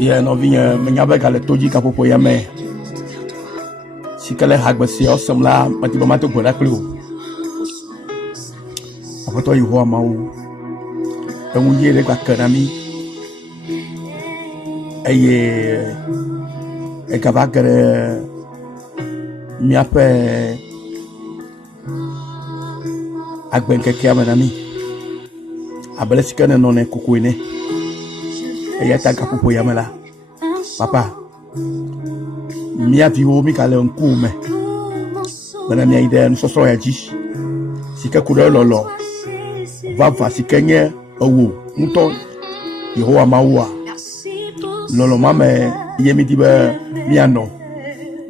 Yeah, no vinya menyabe kale toji kapopo yame. Si kale hagbesi awesome la matiba mato bola klu. Apoto yuho mau. Engu yele kwa kanami. Eye ekavakere miape agbenkeke amanami. Abele sikane none kukuine. Eye taka popo yamela. Papa. Mia viwo mi kale nkume. Bana mia ide nsoso ya ji. Sike kure lolo. Vava sikenye owo. Nto Yehowa mawa. Lolo mame yemi dibe miano.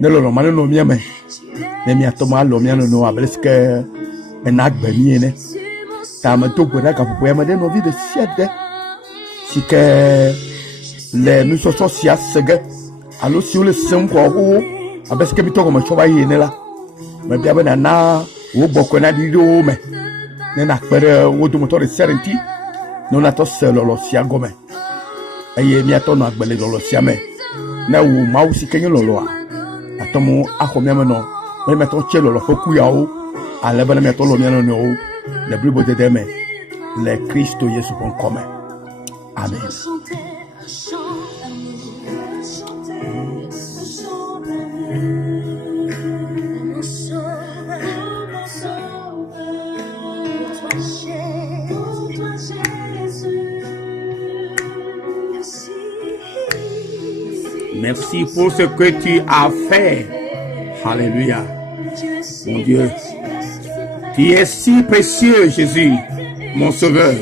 Ne lolo mane no miame. Ne mia toma lo miano no abeleske enagbe miene. Ta me to gwena ka popo yamade no vi de siede. Sike le nous sommes sia sege. Allo si le sem ko ho abeske bi to ko ma choba yene la. Me bia be na wo boko na di do me. Ne na pere wo do motor serenti. Non na to selo lo sia gome. Eye mi ato no agbele lo sia me. Na wo ma wo si kenye lolo a. Atomo akomi me no. Me me to che lolo foku ya o. Ale bana me to lo mi no no. Le bribo de deme. Le Cristo Yesu pon come. Amen. Merci pour ce que tu as fait. Alléluia. Mon Dieu. Tu es si précieux, Jésus, mon sauveur.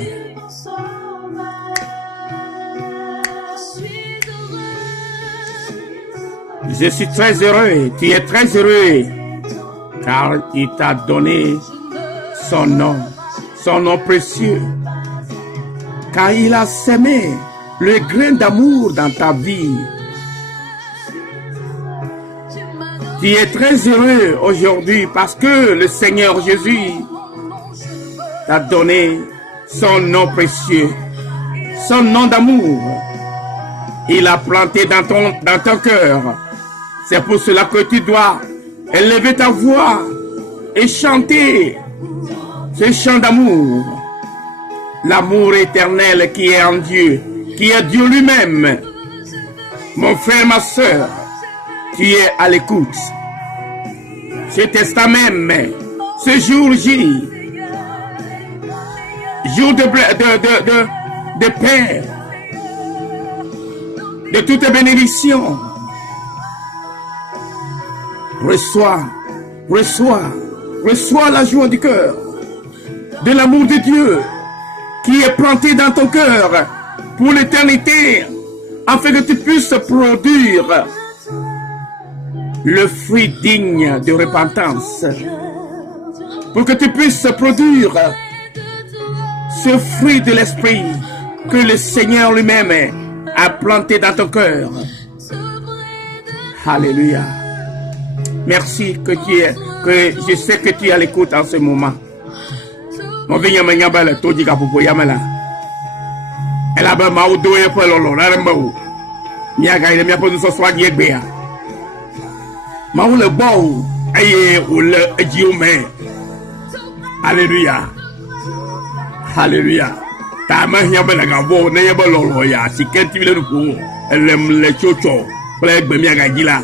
Je suis très heureux. Tu es très heureux. Car il t'a donné son nom précieux. Car il a semé le grain d'amour dans ta vie. Tu es très heureux aujourd'hui parce que le Seigneur Jésus t'a donné son nom précieux, son nom d'amour. Il a planté dans ton cœur. C'est pour cela que tu dois élever ta voix et chanter ce chant d'amour. L'amour éternel qui est en Dieu, qui est Dieu lui-même. Mon frère, ma soeur, qui est à l'écoute. Cet instant même, ce jour-ci, jour de paix, de toutes bénédictions, reçois la joie du cœur, de l'amour de Dieu qui est planté dans ton cœur pour l'éternité, afin que tu puisses produire le fruit digne de repentance, pour que tu puisses produire ce fruit de l'esprit que le Seigneur lui-même a planté dans ton cœur. Alléluia. Merci que je sais que tu es à l'écoute en ce moment. Mon vigne m'engabelle tout dit qu'à pour yamela. Elle a bien maudit et pour l'olo, la rembaou. Mia gagne mia pour nous ce soir d'yégbéa. Maou le beau, aïe ou le diomé. Alléluia. Alléluia. Ta main y'a ben la gavo, n'a y'a ben l'olo ya. Si quelqu'un veut le coup, elle aime les chocho. Plek be mia gagne là.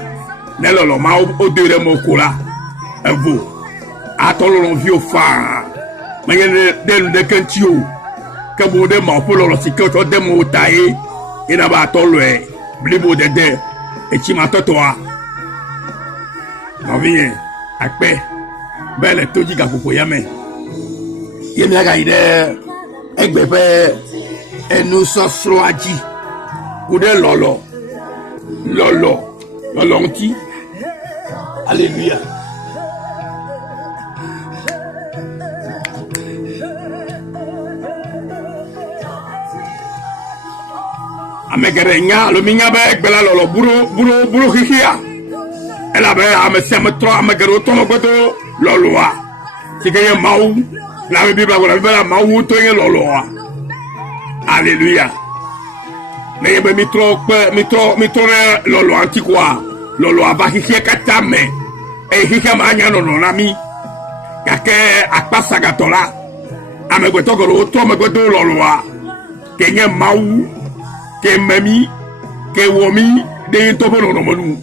N'a l'olo maou au deux de mon cola. Vous. Attends vieux phare. Mais il de kentio. Que vous de mon pour l'olo si que tu de mon taille. Et n'a pas ton le. Blibo de deux. Et tu m'as toi. Non viens. Akpe. Belle toji ka pour yame. Yemia gaide. Egbepe. Et nous sommes sloaji. Coude lolo. Lolonti. Alléluia. Amegerenya, le minyabe bela lolo buro hikia. Elle avait à me semettre à me garo ton goto loloa. Si que mau, la Bible la mau to loloa. Alléluia. Ne be mitro lolo antikwa lolo abahihie kata me e hihia ma anya no na mi kake akpasa gatola amegweto goro to megwedo lolo wa kenye mau ke memi ke womi de to bo no monu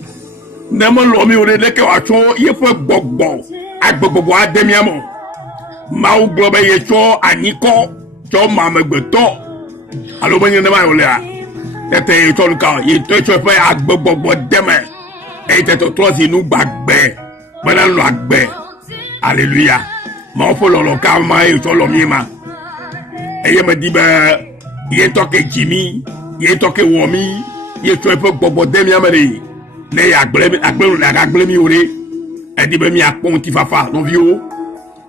ne mo lo mi o de ke wa cho ye fo gbogbo ademi amo mau globe ye cho aniko cho ma megweto alo benye ne ma ole a tete cho nka ye to cho fe agbogbo deme e tete to si nu gbagbe bana lo agbe hallelujah ma fo lo ka ma e cho lo mi ma e ye me di be ye to ke jimi ye to ke wo mi ye cho fe gbogbo deme amere ne ya agble mi ore e di be mi apon ti fafa no vi o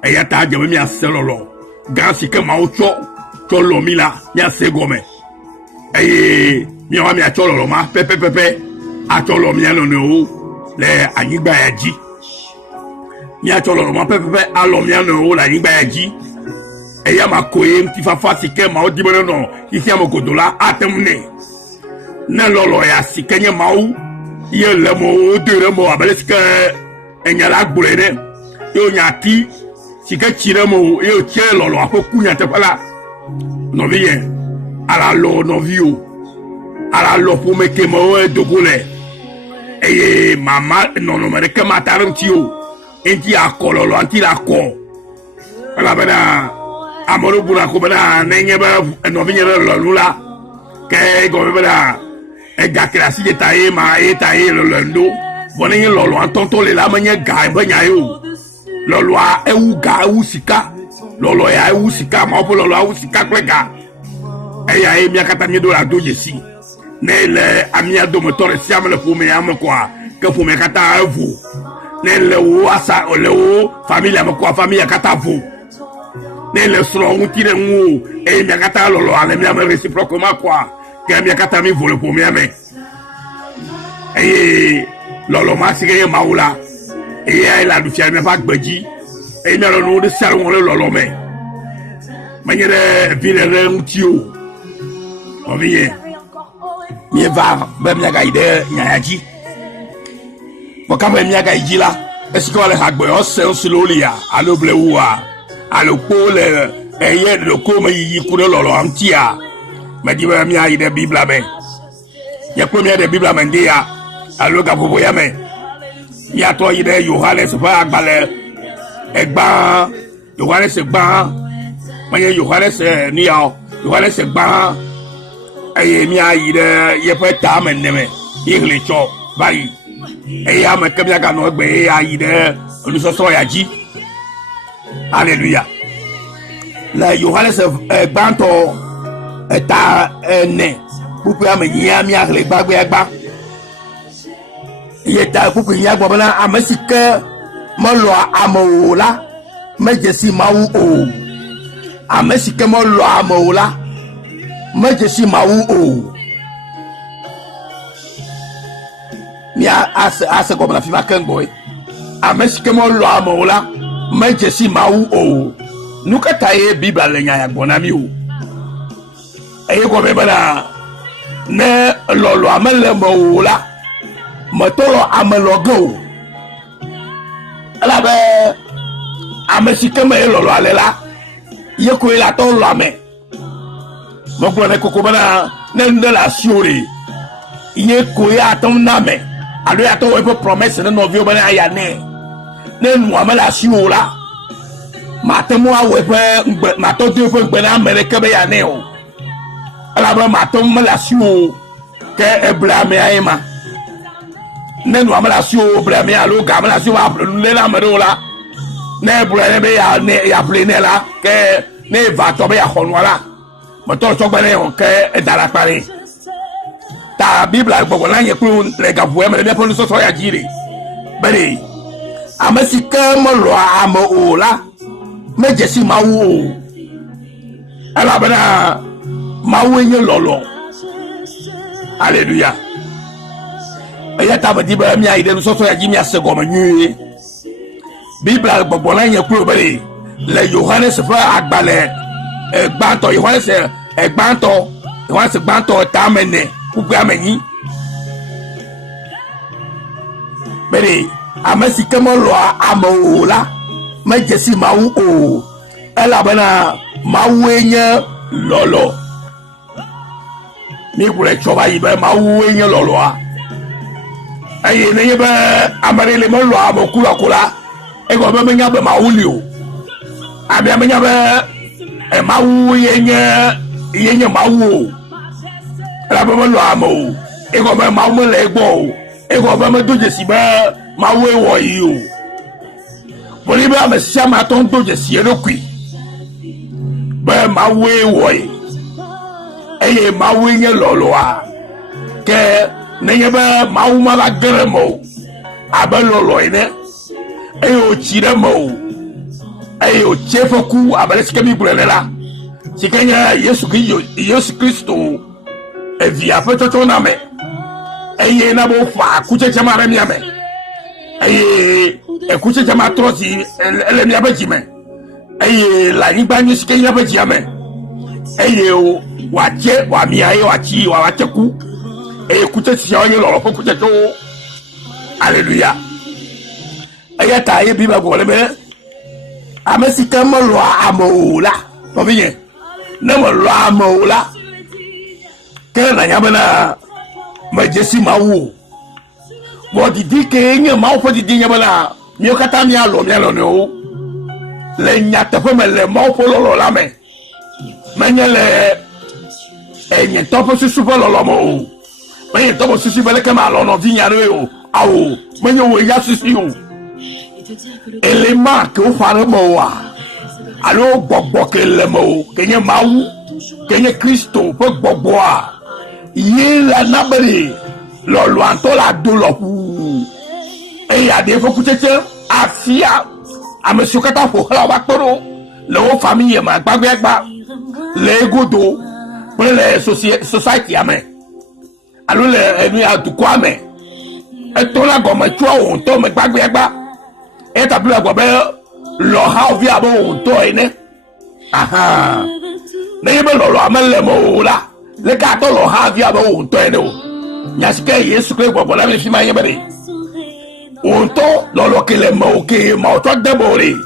e ya ta je mi aselolo ga si ke ma o cho lo mi la mi asegome eye mi wa mi acholo ma pepe acholo mi alo no le anigba yaji mi acholo ma pepe alo mi alo la anigba yaji eya ma koye ti fafa sike ma odi bono no isi amogodola atemne na lolo ya sikenye ma u ye le mo de mo abele sike enyala gbure yo nyati sike chire mo yo che lolo akokunya te pala no vie ala lo no view ala lo pour me que mo de gole e mama no mere que mataron tio enti akololo anti la ko ala bana amoro bura ko bana nenye ba no vinyere lo lula ke go bana e ga klasi de taye ma e taye lo ndo bonenye lo antonto le la manye ga banya yo lo lo e u ga u sika lo ya e u sika ma po lo u sika kwega eya e mi akata mi do la do yesi ne le amia do motore siam le pour me am quoi que pour me kata vous ne le o asa o le o famille am quoi famille kata vous ne le sro on tire ngou e mi akata lolo ale mi am réciproquement quoi que mi akata mi vole pour me am e lolo ma sire maula e ya la du fier me pas gbeji e mi lo de salon le lolo me manière ville le ntio on vient mi va be mi ga ide nyaji mo ka be mi ga iji la est-ce que le hagbe o se o slowly ya alo blewa alo pole eye le ko me yi ku lolo antia me di be mi ide bibla be ye ko mi ide bibla me ndia alo ga bobo ya me mi ato ide Yohanes fa agbale egba Yohanes egba manye Yohanes ni ya Yohanes egba eye mi ayi de ye pe ta me neme igle cho bayi eye am ke mi aga no gbe ayi de olusoso ya ji hallelujah la Yohanes gbanto eta ene pupu am yin mi agle gbagbe agba ye ta pupu yin agba bana amasike mo lo amola mejesi mawu o amasike mo lo amola majesi mawu o mi ase ko na fi makengo amesike mo lo amola majesi mawu o nuka taye bibla le nya ya gbona mi o eye ko be bana ne lolo amele mo la motoro amelogo ala be amesike me lolo alela ye ko ila to lo ame mokwa ne kokobana ne ndela siore iye koya atom name alo ya to we promise ne no vi obana aya ne nu amala siora matemo awe pe mato de pe gbe na America be ya ne o ala ba matom mala siwo ke ebrame ayema ne nu amala siwo ebrame alo ga amala siwo ablu le na merola ne ebrame be ya ne ya plene la ke ne va to be ya khonwala moto so gbere on ke dara pare ta bible gbogbo la yen ku le ga bu e me be pon so ya jire bere amasika mo lo amo ola mejesi mawu ala bana mawu yen lolo hallelujah eya ta ba di ba mi aide so ya ji mi asego ma nyi bible gbogbo la yen ku bere le Yohanes fa agbale egbanto Yohanes egbanto wa se gbanto ta mene kuku amenyi bere amesi kemo lo amo la me jesi mawu o ela bana mawu enye lolo mi kure choba ibe mawu enye lolo a aye ne be amare le mo lo amo kula kula e go be menya be mawu li o abi menya be mawu yenye mawu la be mo lo amo e go be mawu le gbo e go be me doje si be mawu e wo yi o boli be amesia ma ton doje si e lokui be mawu e wo yi eye mawu yenye lolo a ke nenye be mawu ma ba gere mo abe lolo ine eye o chire mo eye o chefoku abele sikemi gurele la sikenya Yesu Kristo e via feto na me eye na bo fa kuche chama re mi ame eye e kuche chama trosi ele mi abeji me eye la ngba ni sikenya abeji ame eye o wache wa mi aye wachi wa wacheku eye kuche si aye lo fo kuche to hallelujah eye ta ye bi ba go le me amesika mo lo amola to biye ne mo lo amola ke na nyabana ma jesi mawu bo didi ke nye ma fo didi nyabana mi o kata mi alo no le nyata fo me le ma fo lo la me nyele enye to fo susu fo lo mo me to fo susu bele ke ma lo no vinya o awo me nyo we ya susu o élément que vous farez moi alors bobo que le mot que n'y maou que n'y Christo pour bobo il la nabri lo loanto la dolo et il y a des fois que tu afia à monsieur kata fo la ba poro le famille ma gbagba les godo pour les society amen alors les nous a tout quoi mais et ton la gomme tu on to me gbagba et ta plus agwa be lo ha ovi abo to ene aha ne be lo amele mo la le ka to lo ha vi abo to ene o nyasike Yesu Kristo gbogbo la mi fi ma yen bere o to lo ke le mo ke mo to de bore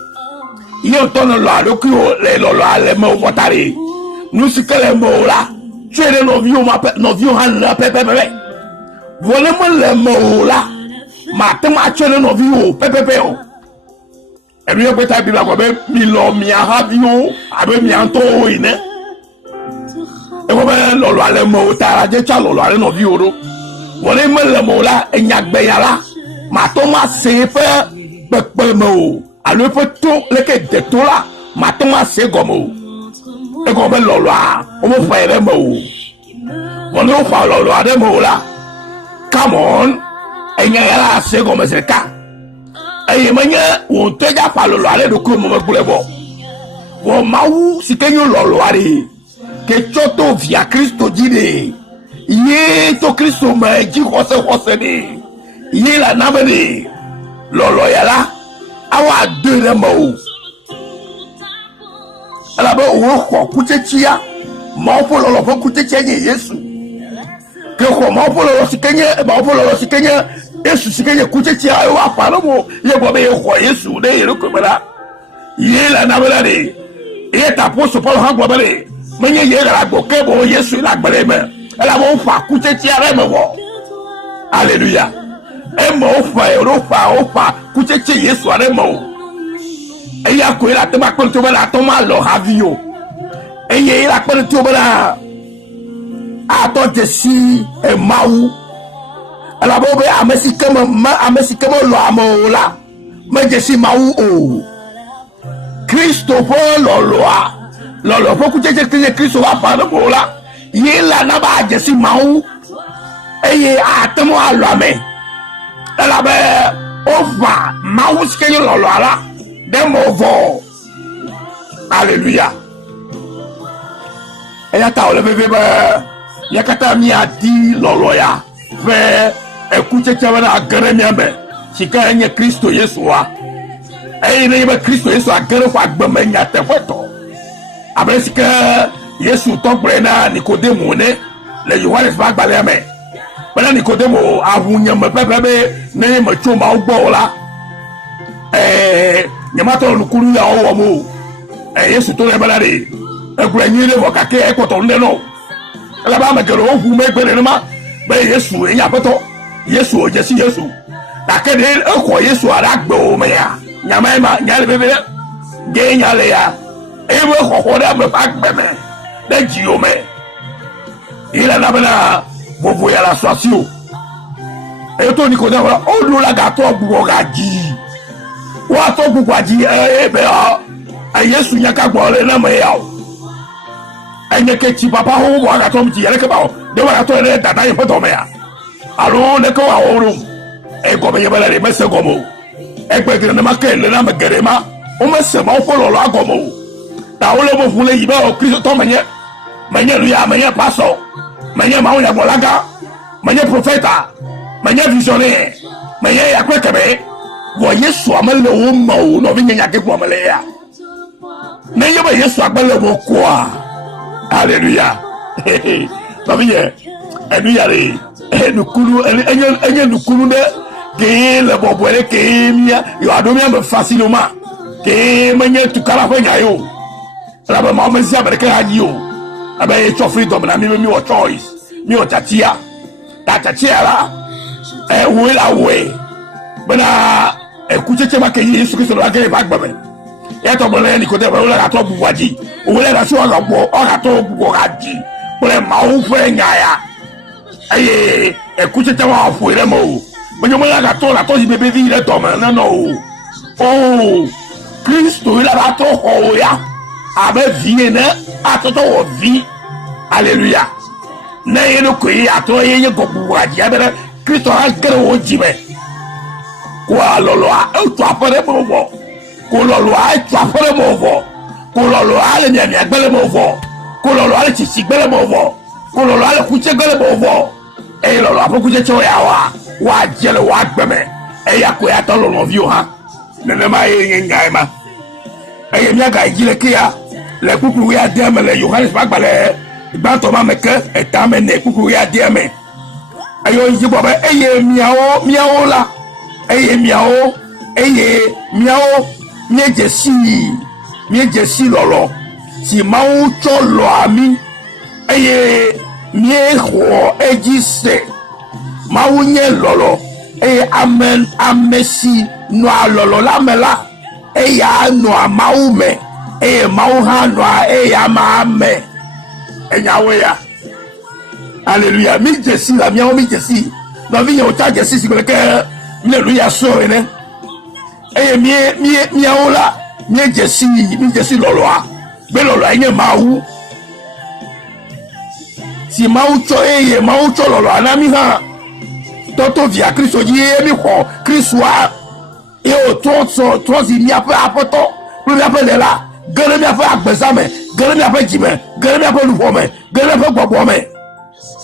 yo to no lo aloku le lo ale mo fotare nu sikele mo la chere no vi o ma no vi o han la pepe vole mo le mo la ma te ma chere no vi o pepe o and we are better be like me lo mi have you abe mi anto ine e wo be lo lo ale mo ta je cha lo ale no vi oro wole me le mo la enyagbe yara ma to ma se fe pepe mo alo fe to le ke de to la ma to ma se go mo e go be lo o mo fa ere mo wole o fa lo ade mo la come on enyara se go me se ka eye manye won teja palo lo ale do ko mo gbule bo wo mawu sikenyo lo are ke choto via Kristo jide ye to Kristo ma ji hose ni ye la nabani lo yala awa de re mo ala bo wo ko kuchechia ma fo lo fo kuchechia Yesu ke ko ma fo lo sikenye Yesu sikeye kuchechi ayo aparo mo ye go be ho Yesu de yero ko bala ye la na bala de ye ta poso Paul han go bala menye ye la go ke bo Yesu la gbere me ela mo fa kuchechi ara me wo hallelujah e mo fa Europa o fa kuchechi Yesu ara mo e ya ko ila te ma ko to bala to ma lo havio e ye la ko to bala a to je si e mawu ala bobe amesika lo amola majesi mawu o Christopher lolo foku jeje Kristo wa pa no la yela na ba jesi mawu eye atemo alo ame ala be over mawu skenyo lolo ala dem over hallelujah eya ta ole bebe ba yakata mi adi lolo ya fe ekucheche wana agere miambe sika enye Kristo Yesu wa ne be Kristo Yesu agere kwa agbeme nya tefeto abe sika Yesu tɔgblẽ na Nikodemo ne le Yohanes ƒe agbalẽa me bena Nikodemo ahunyeme pɛpɛ be ne metso Mawu gbɔ o la nyematɔ le nukunu yawo wɔm o Yesu to le bena de egblɔe nyui ɖe vɔ gake ekpɔtɔ nu ɖe nɔ elebe ame geɖewo ʋu megbe nenema be Yesu enye aƒetɔ Yesu o dzesi Yesu gake ɖe exɔ Yesu aɖe agbe o mea nyama ma nya le bebe ge nya le ya eye be xɔxɔ ɖe ame ƒe agbe me ɖe dziwo me yi le na bena vovo ya la sɔ asi o eye to Nikodemo la olu la gatɔ gbugbɔ gadzi woatɔ gbugbɔ adzi eye be Yesu nya ka gbɔ le na me ya o enye ke tsi papa ho bo agatɔ mu tsi yɛlɛ ke ba o de wa gatɔ le dada yi ƒe dɔ me ya alo ne ke wa wo ɖo egɔme nye be le de mese gɔme o egbe gere ne ma ke le na me geɖe ma wo mese ma wo ƒe lɔlɔ agɔme o ta wo le mo ʋu le yi be Kristotɔ menye nu ya menye pasɔ menye mawu nyagblɔla gã menye profeta menye visionnaire menye yakpe kɛmɛ vɔ Yesua mele wo me o nɔvi nye nya ke gblɔm le ya nenye be Yesua gbe le wo koa hallelujah nɔvi nye enu ya de nukunu enye nukunu ɖe ke le bɔbɔe ɖe ke mia yɔ aɖo mia me facilement ke menye tukala ƒe nya ye o elabe mawo me zi ame ɖeke hã dzi o abe etsɔ freedom na mi be mi wɔ choice mi wɔ tsatia ta tsatia la woe la woe bena kutsetse ma ke yi Yesu Kristo la ke le va gbe me etɔ gblɔ le Nikodemo wole gatɔ bubua dzi wole gasi ɔgagbɔ ɔgatɔ bubua gadzi kple mawu ƒe nya ya eye kutsetse ma ƒoe ɖe me o menye me la gatɔ yi bebevi ɖe dɔme ne nɔ o Kristo la va tɔ xɔ o ya abe vi ene atɔtɔ wɔ vi alléluia ne ye ne koe atɔ ye nye gɔbubua dzi abe ɖe Kristo hã ge ɖe wo dzi me ko lɔlɔa etu aƒe ɖe me vɔ ko lɔlɔa etu aƒe ɖe me vɔ ko lɔlɔa le miamia gbe le me vɔ ko lɔlɔa le tsitsi gbe le me vɔ ko lɔlɔa le kutse gbe le me vɔ eye lɔlɔa ƒe kutsetsewo ya woadze le wo agbe me eya koe atɔ lɔlɔviwo hã nenema ye nye nya ye ma eye miaga yi dzi le ke ya le kpukplu ya de me le Yohanes ƒe agbalẽ gbãtɔ ma me ke eta me ne kpukplu ya de me eye wo dzi gbɔ be eye miawo la eye miawo miedze si lɔlɔ si Mawu tsɔ lɔa mi eye miexɔ edzi se Mawu nye lɔlɔ eye ame si nɔa lɔlɔ la me la eya nɔa Mawu me eye Mawu hã nɔa eya ma me enyawo ya alléluia mi dzesi la miawo mi dzesi nɔvi nye wotsa dzesi si gbe ke mi le nu ya so ene eye miawo la mi dzesi lɔlɔa be lɔlɔa nye Mawu si Mawu tsɔ eye Mawu tsɔ lɔlɔa na mi hã tɔtɔ via Kristo dzi eye mi xɔ Kristoa eye wòtrɔ zi miaƒe aƒetɔ kple miaƒe léla ge ɖe miaƒe agbezame ge ɖe miaƒe dzime ge ɖe miaƒe luƒɔme ge ɖe miaƒe gbɔgbɔme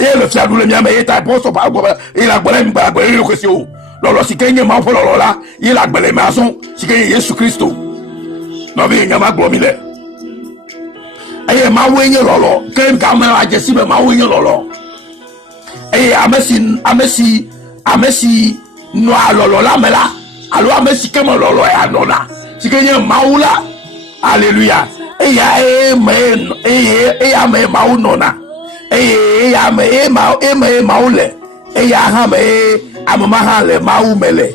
eye le fiaɖu le miame ye ta apɔstɔ pa gbɔ be ye le agblẽ mi gba agblẽ ye kosi o lɔlɔ si ke nye Mawu ƒe lɔlɔ la ye le agblẽ me azɔ si ke nye Yesu Kristo nɔvi nye ma gblɔ mi le eye Mawue nye lɔlɔ ke game adzesi be Mawue nye lɔlɔ eye ame si nɔa lɔlɔ la me la alo ame si ke me lɔlɔ ya nɔna si ke nye Mawu la alléluia eya me Mawu nɔna eye ame Mawu le eya hã me ame ma hã le Mawu me le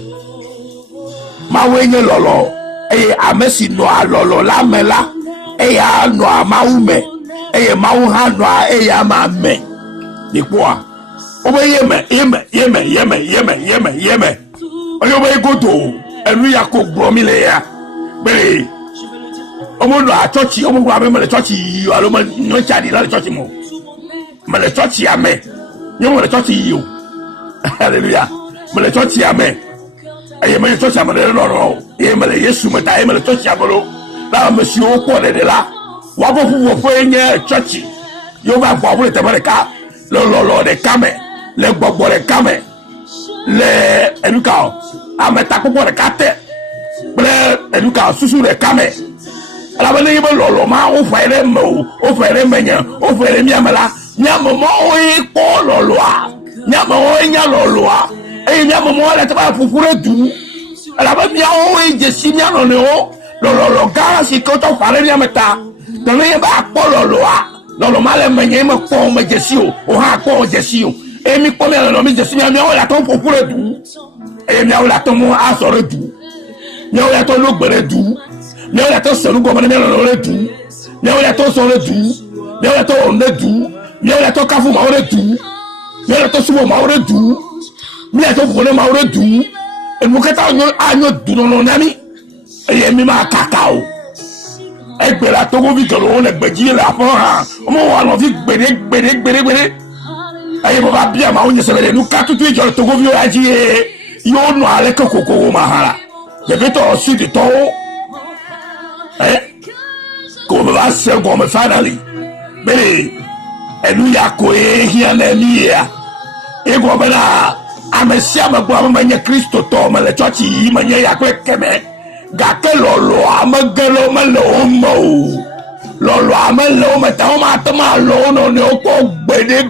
Mawu nye lɔlɔ eye ame si nɔa lɔlɔ la me la eya nɔa Mawu me eye Mawu hã nɔa eya ma me nikpoa obe yeme oyo be godo enu ya ko gblɔ mi le ya be omo do a church omo gba me le church yi alo me no chadi la church mo me le church ya me yo mo le church yi o hallelujah me le church ya me eye me le church ya me le loro e me le Yesu me ta e me le church ya bolo la me si o ko de la wa bo fu fo enye church yo ba gbo le te me ka lo de kame le gbogbo de kame le eduka ame ta popo de kate ple eduka susu de kame la bene yebe lolo ma o fere mo o fere menya o fere miamala nyamo mo o ko loloa nyamo o nya loloa e nyamo mo la taba fufure du la ba mia o e jesi mia no ne o lolo gara si ko to fare miamata to ne ba ko loloa lolo male menya me ko me jesi o ha ko jesi o e mi ko me lolo mi jesi mia o la to fufure du e mia o la to mo a sore du mia o la to lo gbere du ne o yato sonu go mane lo le du ne o yato so le du ne o yato onde du ne o yato kafu ma o le du ne o yato sumo ma o le du ne o yato fone ma o le du e mo keta anyo du no nami e mi ma kakao e gbe la to go vi gelo le gbeji la fo ha o mo wa lo fi gbere aye bo ba bia ma o nye sebele nu ka tutu ijo to go vi o aji yo no ale kokoko ma hala je vais to sud to como va a ser como finally bele enu ya ko ehia na mia ego bela amesia magbo manya Kristo to mele church yi manya ya kwe keme ga ke lolo amagelo malo mo lolo amelo meta o ma tama lo no ne o ko gbede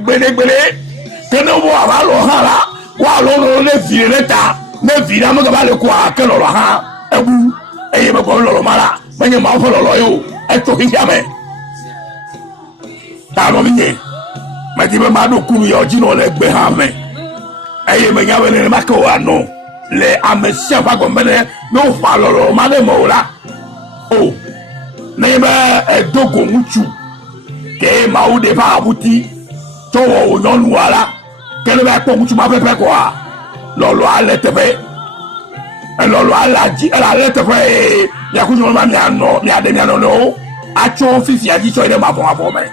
ke no bo aba lo hala wa lo no le vireta ne vira mo ga ba le ko ke lolo ha ebu eye me ko lolo mala manya ma fo lolo yo eto hiame ta no minye ma ti be ma do kuru yo jino le gbe ha me eye me nya wele ma ko ano le amesia fa go mene no fa lolo ma le mo la o ne be edogo muchu ke ma o de fa abuti to o yonu wala ke le ba ko muchu ma pepe ko a lolo ale tebe lolo alaji ala le tebe ya ku no ma mi ano mi ade mi ano no acho fifi aji so ide ma fo me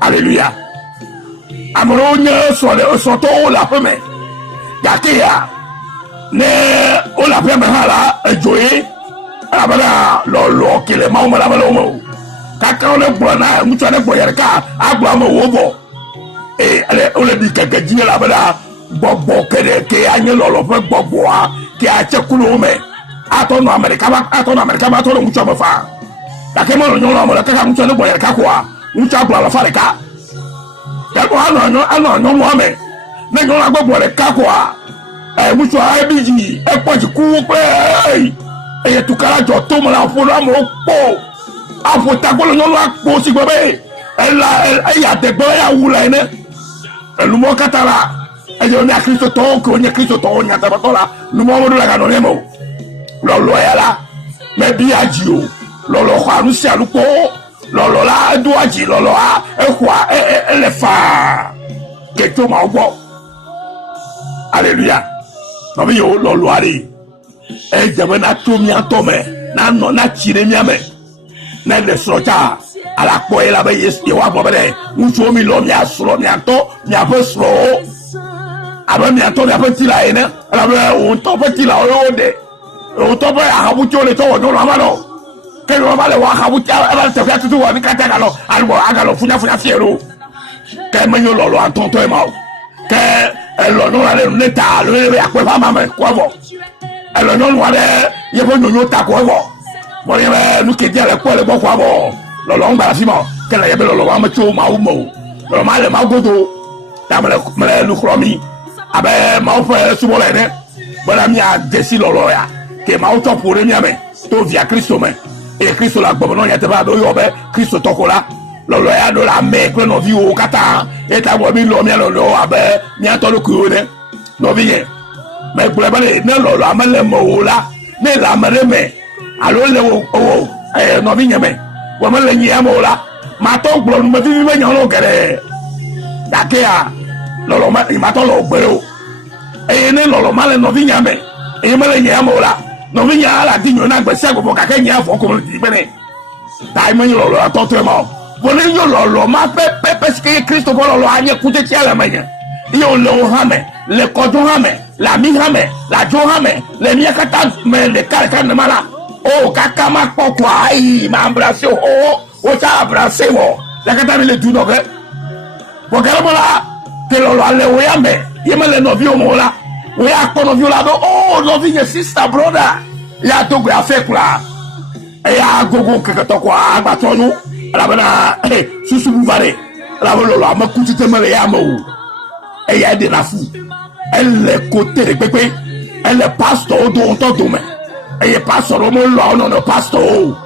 hallelujah amoro nye so le so to la pe me ya ke ya ne o la pe me hala ejoye abara lo kile ma o ma la mo ka ka o le gbo na mu cho le gbo yere ka agbo mo wo bo ale o le bi keke jine la bala gbogbo kede ke anye lo fe gbogbo a ke a che kulo me atono America ba to mu cho mo fa la ke mo no mo la ka mu cho le gbo yere ka kwa mu cho agbo la fa le ka ya ko ano mo me ne no la gbogbo le ka kwa mu cho IBG e po ji ku pe eye tukara jo to mo la fo la mo po afo ta ko no la po si gobe ela de gbo ya wula ene lumo katara ejo ni Kristo to ko ni Kristo to nya ta batola lumo mo la ga no nemo lo ya la me bi aji o lo kwa nu si alupo lo la do aji lo a e kwa le fa ke to ma gbo hallelujah no bi yo lo ari e je na to mi atome na no na chire mi ame na le socha ala po ela be yes e wa bo bele nso mi lo mi asro mi ato mi afosro aba mi ato mi afoti la ene ala be o to foti la o de o to be ahabu ti o le to o no ma lo ke no ma le wa ahabu ti ala te fa tutu wa ni kata ga lo albo aga lo funya fiero ke me yo lo anton to e ma o ke e lo no la le neta lo le ya ko fa ma me ko bo e lo no wa le ye bo no ta ko bo mo ye nu ke dia le ko le bo ko bo lolo ngba simo kala yebe lolo wa ma cho ma u mo lolo ma le ma godo ta mele lu kromi abe ma o fe subo le ne bala mi a desi lolo ya ke ma o to pore mi ame to via Kristo me e Kristo la gbono ya te ba do yo be Kristo to ko la lolo ya do la me pe no vi o kata e ta bo mi lo mi lolo abe mi a to lu ku ne no vi ye me gbe ba le ne lolo amele mo la ne la mare me alo le o no vi ye me wa ma le nyi amola ma to gbo nu me fi me nyan lo gere dake a lolo ma to lo gbe o e ne lolo ma le no vi nya me e ma le nyi amola no vi nya ala di nyo na gbe se gbo ka ke nya afo ko di gbe ne dai me lolo to to mo bo le yo lolo ma pe ke Kristo bo lolo anye ku te ti ala me nya yo lo ha me le ko jo ha me la mi ha me la jo ha me le mi akata me le ka ne mala o kaka ma poko ai ma embrace o cha embrace mo la kata mi le du no be porque la mola te lo ale o ya me ye me le novio mo la o ya ko novio la do oh novio sister brother ya to go afekula ya gogo kakato kwa abatonu la bana susu buvare la bolo la makuti temele ya mo e ya de la fou elle est côté de pépé elle est pasteur do on to me e ye pasteur mo lo no pasteur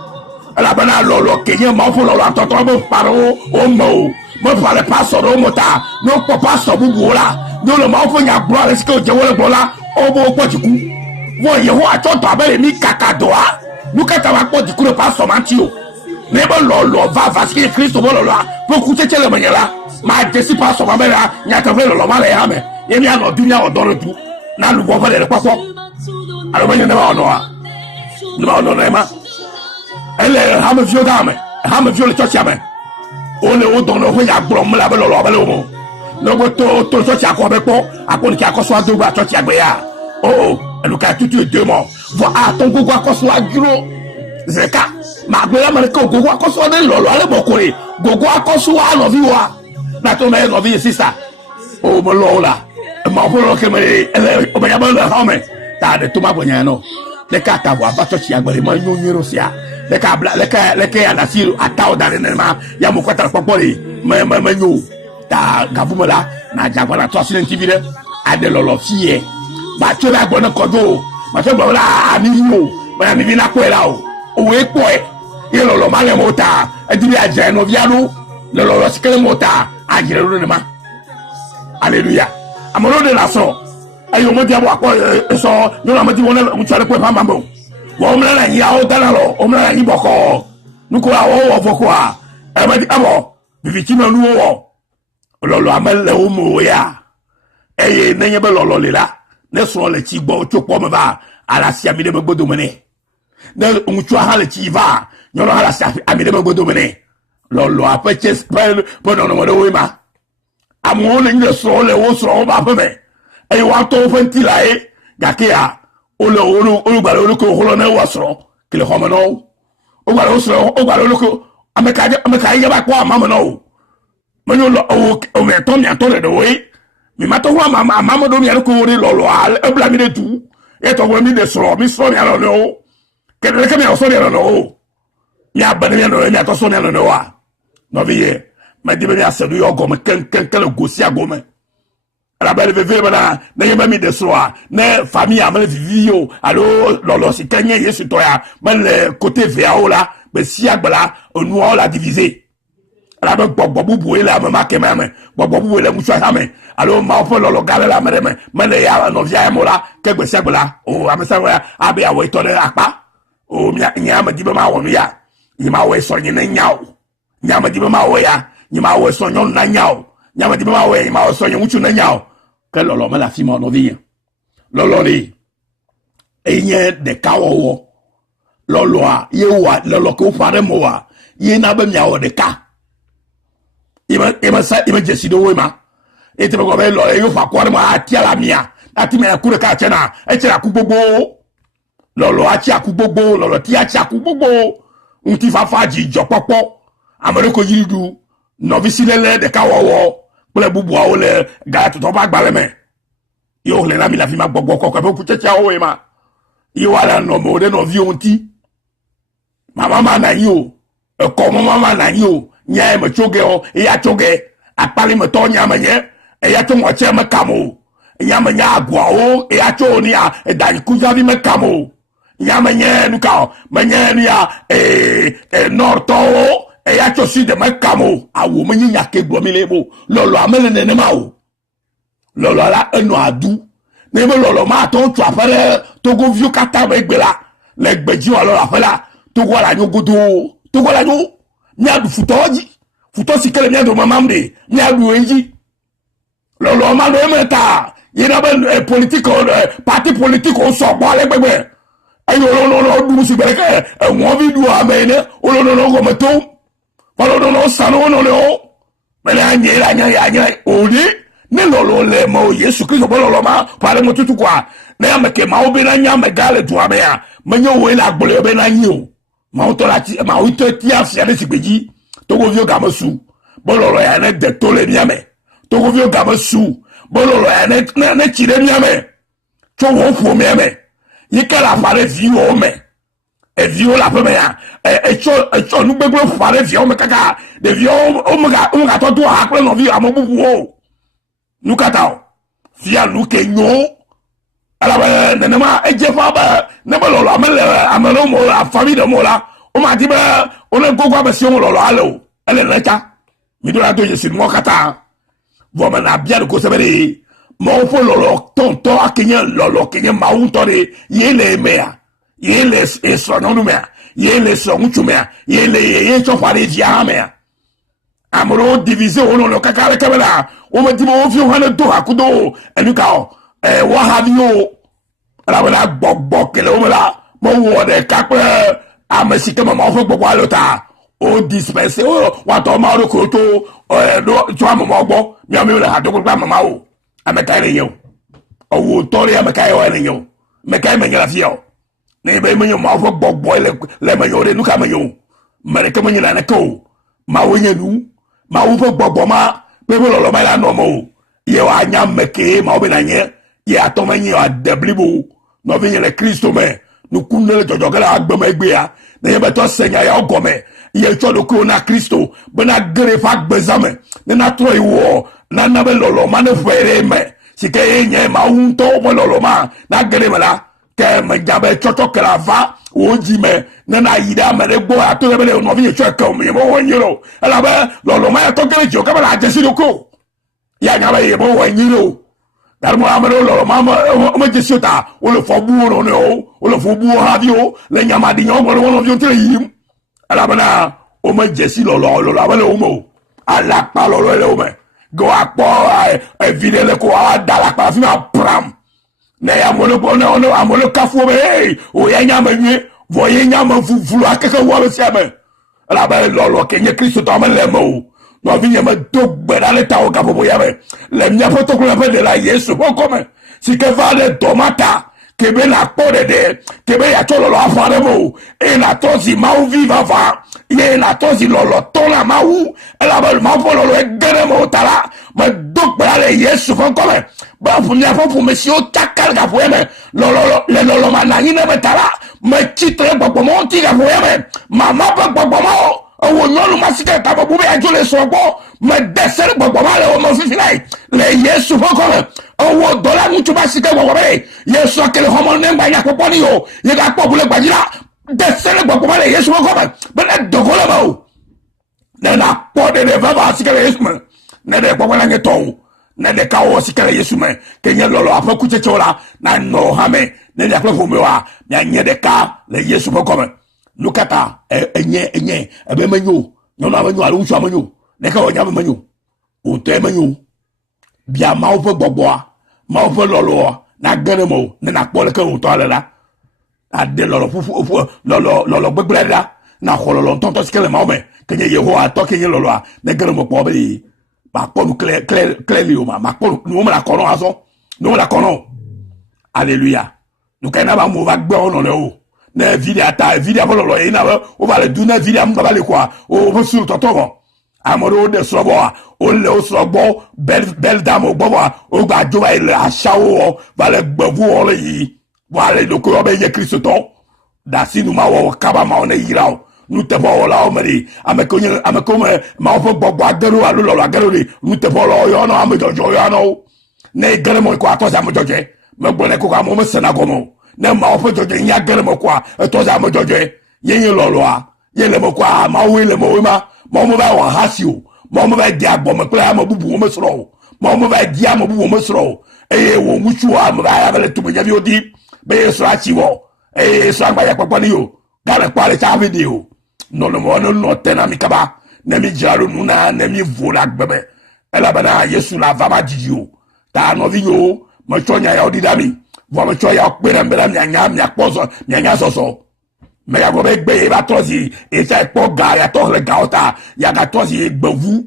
la bana lolo kenye ma fo lo atoto mo paro o mo pare pasteur o mota no po pasteur bubu la no lo ma fo nya bro le ske o je wole bro la o bo po jiku wo ye ho atoto abele mi kakadoa nous quand on va pas du coup le pas somantio mais bon lolo va parce que Christ bon lolo pour coucher le manière là ma desi pas so ba là nya ta ve lolo ma le ha me ye mi ano dunia o doro tu na lu bo fa le papo alors ben ne ba no ma elle ha me vieux dame ha me vieux le church ya me on le o don no ho ya gboro mo la be lolo ba le mo no go to church ya ko be po akoni ki akoso ado ba church ya gbe ya oh elle ka tutu deux morts vo a ton gogo akoso agiro zeka ma gbe la mare ko gogo akoso de lolo ale bokore gogo akoso wa no viwa na to me no vi sister o mo lo la ma po lo ke me o me yaba la home ta de to ma bonya no le ka ta bo abato chi agbere ma nyo nyero sia le ka ala siru atao dare ne ma ya mo kwata popori me nyo ta gabu la na jagwala to silent tv de ade lolo fie ba to da gbona kodo ma se gbo la ani yo ma ni na ko la o we ko e lolo ma le mota e di aje no vialu lolo sikele mota ajire ro ne ma hallelujah amoro de la so ayo mo dia bo akọ so yo na mo di wona mo chare ko pa mambo wo mo la ya o dala lo o mo la ni boko nuko la wo foko a e ma di abo bibi ti no nu wo lolo amele o mo ya e ne be lolo le la ne so le ti gbo to po me ba ala si amide me gbodo mene ne unchu ha le ti va nyo no ala si amide me gbodo mene lolo apeche spell bono no mo de we ma amu ne ni so le wo so ba pe me e wa to fenti la e gakia o le o gba lo ko ho lo ne wa so ki le ho mo no o gba lo so o gba lo ko ameka ye ba ko ama mo no mo yo lo o me to mi atore de we mi mato wa mama do mi ko ri lolo al e bla mi de tu e to mi de so mi so mi alo no ke le ke mi so ni alo no ya ba ni no mi to so ni alo no wa no vie ma di be ya se do yo go me ken le gosi ago me la belle veve bana na ye mi de so a ne famille amele vivio allo lolo si kenye yesu to ya ba le côté veo la be si agbala onu o la diviser la be gbogbo bubu ile amama kemame gbogbo bubu ile muso ame alo ma fo lolo gale la mere me le ya no via emola ke gbese agbala o amesa wa abi awo ito de apa o nya ma dibe ma wo ya ni ma wo so ni na nyao nya ma dibe ma wo ya ni ma wo so nyon na nyao nya ma dibe ma wo ni ma wo so nyon mucho na nyao ke lolo ma la fi mo no vi lolo ni enye de kawo lolo a ye wa lolo ko fare mo wa ye na be mia wo de ka ima jesi do wema ete be go be lo e yo fa kware ma ati ala mia ati me akure ka chena e chera ku gbogbo lolo ati aku gbogbo lolo ti ati aku gbogbo unti fa faji jo popo amereko yiridu no visilele de ka wowo pele bubu awo le ga to ba gbale me yo le na mi la fi ma gbogbo ko ko ku checha o wema yo ala no mo de no vi unti mama na yo e ko mama na yo nya me choge o ya choge apali me to nya me nye e ya to mo che me kamo nya me nya agwa o e ya cho ni a e da ku ja vi me kamo nya me nye nu ka me nye ni a norto o e ya cho si de me kamo awo me nya ke gbo mi lebo lolo amele ne ma o lolo la enu adu ne me lolo ma to tu afere to go vieux kata me gbela le gbeji wa lolo afela to go la nyogodo to go la nyo nyadu futoji futosi kele nyadu mamamde nyadu enji lolo ma do emeta yina be politique parti politique o so bo le gbegbe ayo lo du musu bereke won video amene o lo go meto lo sano no le mele anye la nya odi ne lolo le mo Yesu Kristo bo lolo ma pare mo tutu kwa na ameke ma obi na nya megale tu amea menyo we la gbole obi na nyi ma o to la ti ma o to ti afia de sigbeji to go vio gamosu bololo ya ne de to le miame to go vio gamosu bololo ya ne chire miame to wo fu miame yike la fare vi o me et vieux la première et nous beglo fare vieux me kaka de vieux o me ga to do akle no vieux amobubu o nous kata fia nous kenyo ala ba nenema ejefa ba ne ba lolo amelo mo la famille de mo la o ma di ba o le gogo ba si o lolo alo ele lecha mi do la do je si mo kata vo ma na bia de ko sebere mo fo lolo tonto akenya lolo kenya mauntori yele mea yele eso no mea yele so mucho mea yele yeso fare dia mea amoro divisé ono no kakale kabela o me di mo fi o hana do akudo enuka o what have you la wala gbogbo kele o la mo wo de kakpe amesike mo fo gbogbo alota o dispenser o wa to ma ro ko to do to mo gbo mi o mi le ha do gba mama o ameka re yo owo tori ameka yo re yo meka me nyala fio ne be me yo ma fo gbogbo le me yo re nu ka me yo mere ke me nyala na ko ma wo nyanu ma wo fo gbogbo ma pe bo lo ma la no mo ye wa nya meke ma o be na nye ye atoma nyi wa deblibo no vi le Kristo me nu kunele jojo kala agbama egbe ya na ye beto senya ya ogome ye cho do ko na Kristo be na gere fa gbezame na tro iwo na be lolo ma ne fere me sike ye nye ma unto bo lolo ma na gere me la ke me jabe chocho kala va oji me na yida me le gbo ato be le no vi cho ka me mo wonyiro ala be lolo ma to gere jo ka ba la jesi do ko ya nya be mo wonyiro darmo amero lolo mama o jesota o le fo buo no o le fo buo havio le nyama di nyomo no vi ontre yim ala bana o ma jesi lolo abale o mo ala pa lolo le o me go akpo e vide le ko ada la pa fina pram ne ya mo le ko no amolo kafu be o ya nyama nwe vo ye nyama fufulu akeka wo be siame ala ba lolo kenye Kristo to ma le mo no vinya me dogbe dale ta o kapo yabe le mia poto ko la de la Yesu ko come si ke va de tomata ke be la pore de ke be ya cholo lo afare mo e la tosi mau viva va ye la tosi lolo tola mau e la bel mau polo lo e gere mo tala me dogbe dale Yesu ko come ba fu nya fu monsieur takal ga fu yeme lolo manani ne me tala me chitre gbogbo mo ti ga fu yeme mama gbogbo mo owo nyolu masike ta bo be ajole sogbo me desere gbogbo ma le o mo fifi lai le Yesu foko owo dola mutu masike gbogbo be Yesu akele homo ne ngba ya popo ni o ye ga popo le gbajira desere gbogbo ma le Yesu foko be le dogola ba o ne na pode de vava sikele Yesu me ne de popo la ngeto ne de ka o sikele Yesu me ke nye lolo afa ku chechola na no hame ne de akle homo wa nya nye de ka le Yesu foko lukata enye ebe manyo no na manyo alu uchu manyo ne ka onya manyo o te manyo bia ma o fo gbogbo ma o fo lolo na gere mo ne na pole ka o to ala ade lolo fufu lolo gbegbre da na hololo tonto skele ma o me kenye Yehowa to kenye lolo a ne gere mo po be ba po nu clearly o ma po nu mo la kono aso nu la kono alléluia nu kana ba mo va gbe ono le o ne vidia bololo ina o vale duna vidia mbale kwa o fosul totogo amoro de sobo o le o sobo bel damo bobo o gba jowa ile ashawo vale gbevu o le yi vale do ko be ye Kristo to da sinu ma wo kaba ma ona yirawo nu te bo la o meri amekonye ma o fo gbogbo agero alolo agero ni nu te bo lo yo no amejojo yo no ne gere mo ko ato sa amejoje me gbole ko ka mo me sena gomo ne ma o fe jojo nya gere mo kwa to za mo jojo yen lolo a ye le mo kwa ma we le mo ma mo ba wa hasio mo ba di agbo me kula ma bubu mo sro mo ba di ma bubu mo sro e wo muchu a mo ba ya bele tu ya bi odi be so achi wo e so agba ya popo ni yo gale kwa le ta video no no tena mi kaba ne mi jaro nuna ne mi vola gbebe ela bana Yesu la va ma jijo ta no vi yo mo chonya ya odi dami vamos choya opera mbela mnya pozo mnya soso me ya go begbe ba tozi e sa po ga ya to le gaota ya ga tozi gbevu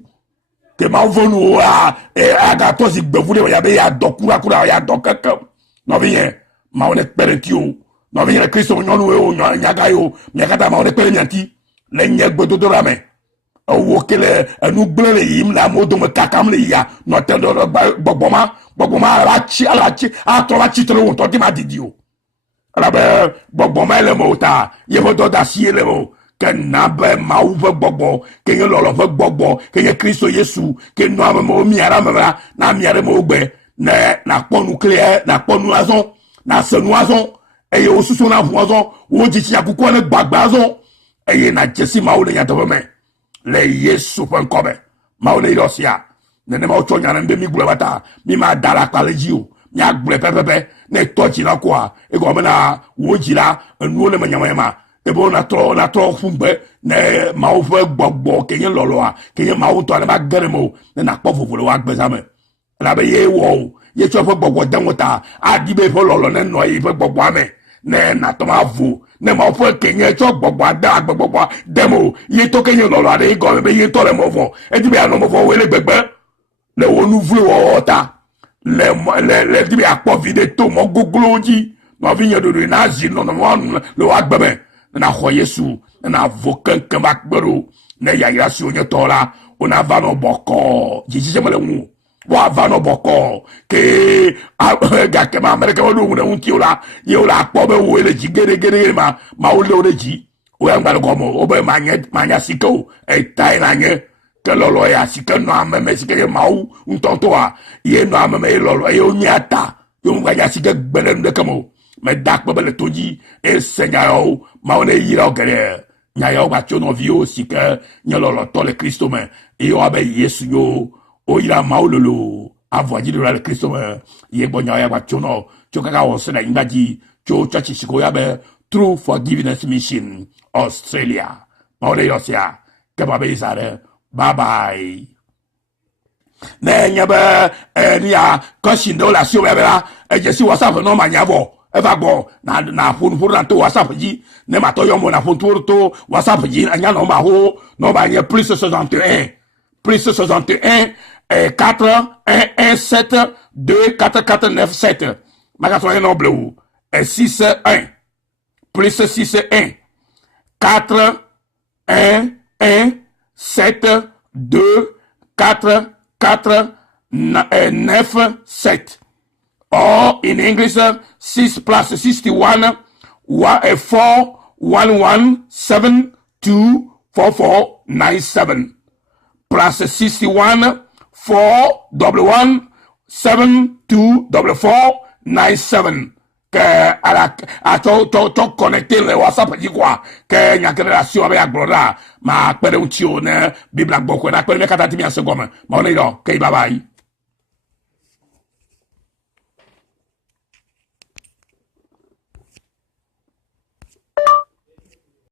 te ma vonu a ga tozi gbevu de ya be ya dokura ya dokaka no bien ma on espere tio no bien Kristo nyonu e o nya ga yo nya kata ma on espere nyanti le nya gbedo do rame o kele anu gbele yim la modo me kakam le ya no te do gbogbo ma ala chi a to la chi tele won to di ma didio la be gbogbo me le mo ta ye mo do da si le mo ke na be ma u fe gbogbo ke ye lolo fe gbogbo ke ye Kristo Yesu ke no am mo mi ara me na mi ara mo gbe na ponu clear na ponu azon na senu azon e ye osusu na fu azon wo ji ti akuko ne gbagba azon e ye na jesi ma o le ya to me le Yesu fe nkobe ma o le yosia nene ma o chonya na mbe mi gure bata mi ma dara kaleji o mi agbre pepepe ne tochi na kwa e go me na wo jira enu le manyama e bo na tro fungbe ne ma o fe gbogbo ke yen lolo a ke yen ma o to na ba gere mo ne na po fofolo wa gbe same la be ye wo ye cho fe gbogbo dan wota adi be fo lolo ne no ye fe gbogbo ame ne na to ma vu ne ma o fe ke yen cho gbogbo ada gbogbo demo ye to ke yen lolo ade go be ye to le mo fo e di be ano mo fo we le gbegbe le wo nu vle wo ota le di be akpo vide to mo gogoloji no vinya do na zi no le wa gbebe na ho Yesu na vokan kan bakbero na ya ya si onye tola ona va no boko jiji mele wu wa va no boko ke ga ke ma America wo lu na unti ola ye ola akpo be wo le ji gere ma o le o le ji o ya ngba ko mo o be manya siko e tai na nye ke lolo ya sika no ameme sika ma u ntonto a ye no ameme lolo e onyata yo ngba ya sika gbele nde kamo me dak babele toji e seigneur ma on e yira ogere nya ya ba chono vio sika nya lolo to le Kristo me e yo abe Yesu yo o yira ma ololo avoji de le Kristo me ye bonya ya ba chono chokaka o se na indaji cho chachi siko ya be True Forgiveness Mission Australia ma ole yosia ke ba be isare bye bye nenyebe ria koshindo la sio bebela e je si WhatsApp no manyabo e va go na phone na to WhatsApp ji ne ma to yo mo na phone to WhatsApp ji anya no ma ho no ba nye plus 61 4 1 7 2 4 4 9 7 ma ka so no bleu e 6 1 plus 6 1 4 1 1 7 2 4 4 9 7 or in English 6 plus 61 4 11 7 2 4 4 9 7 plus 61 4 11 7 2 4 4 9 7 que à to connecter le WhatsApp dit quoi que nya relation avec agbora ma pere un tio ne bibla boko na pere me katati mi asegoma ma on est là que bye bye